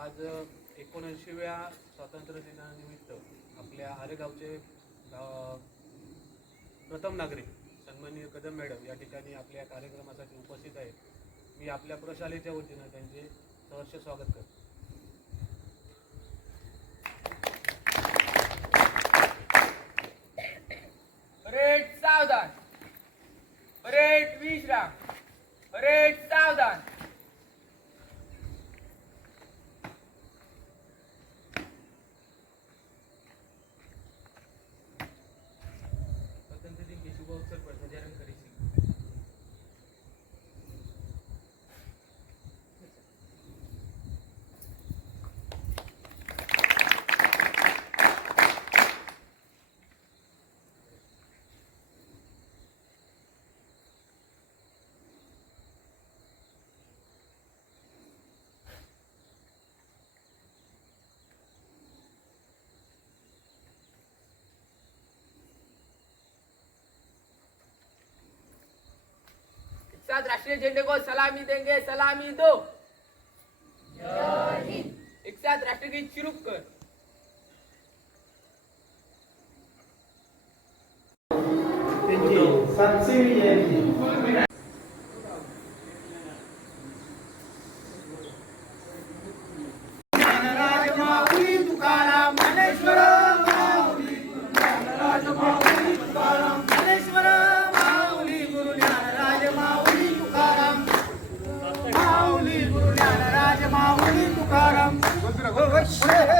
आज एकोणऐंशीव्या स्वातंत्र्य दिनानिमित्त आपल्या आरेगावचे प्रथम नागरिक सन्माननीय कदम मॅडम या ठिकाणी आपल्या कार्यक्रमासाठी उपस्थित आहेत. मी आपल्या प्रशालेच्या वतीनं त्यांचे सहर्ष स्वागत करतो. साथ राष्ट्रीय झंडे को सलामी देंगे सलामी दो। एक साथ राष्ट्रगीत शुरू कर। Yes. Yeah.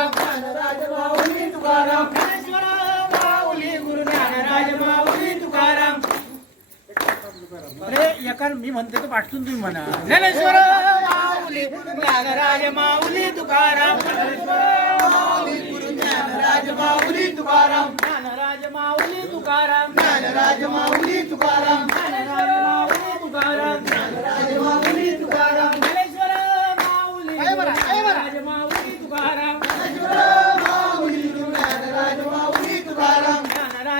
एका मी म्हणते तो पाठवून तुम्ही म्हणा. ज्ञानेश्वर माऊली ज्ञानराज माऊली तुकाराम. ज्ञानेश्वर माऊली गुरु ज्ञानराज माऊली तुकाराम. ज्ञानराज माऊली तुकाराम. ज्ञानराज माऊली तुकाराम ज्ञानराज माऊली तुकाराम ज्ञानराज माऊली तुकाराम ज्ञानेश्वर माऊली ज्ञानराज माऊली तुकाराम ज्ञानेश्वर माऊली ज्ञानराज माऊली तुकाराम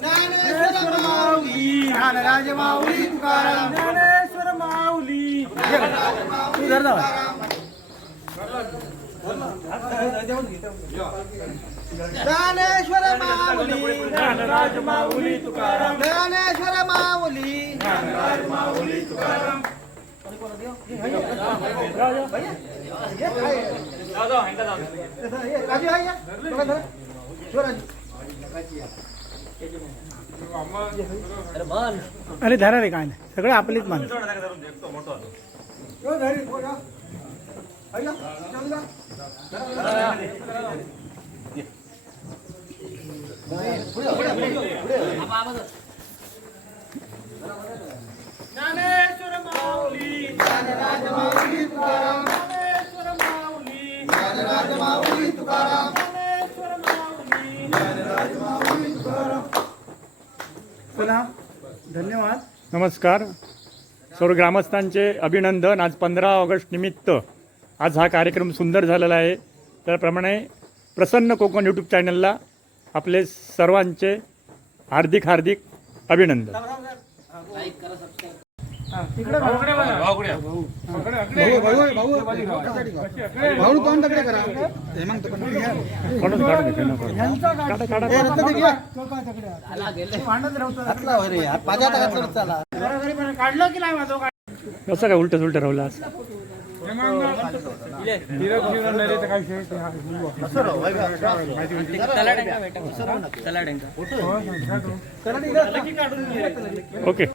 ज्ञानेश्वर माऊली ज्ञानराज माऊली तुकाराम ज्ञानेश्वर माऊली तू धर जा. ज्ञानेश्वर माऊली ज्ञानराज माऊली तुकाराम ज्ञानेश्वर माऊली ज्ञानराज माऊली तुकाराम राजू अरे धरा रे काय नाही. सगळं आपलीच मान माऊली. चला धन्यवाद. नमस्कार. सर्व ग्रामस्थांचे अभिनंदन. आज पंधरा ऑगस्ट निमित्त आज हा कार्यक्रम सुंदर झालेला आहे. त्याप्रमाणे प्रसन्न कोकण यूट्यूब चॅनलला आपले सर्वांचे हार्दिक हार्दिक अभिनंदन. भाऊ भाऊ तोंड तकडे करा. हेमंत. हे काढलं की नाही कसं काय उलट उलट राहुला? ओके.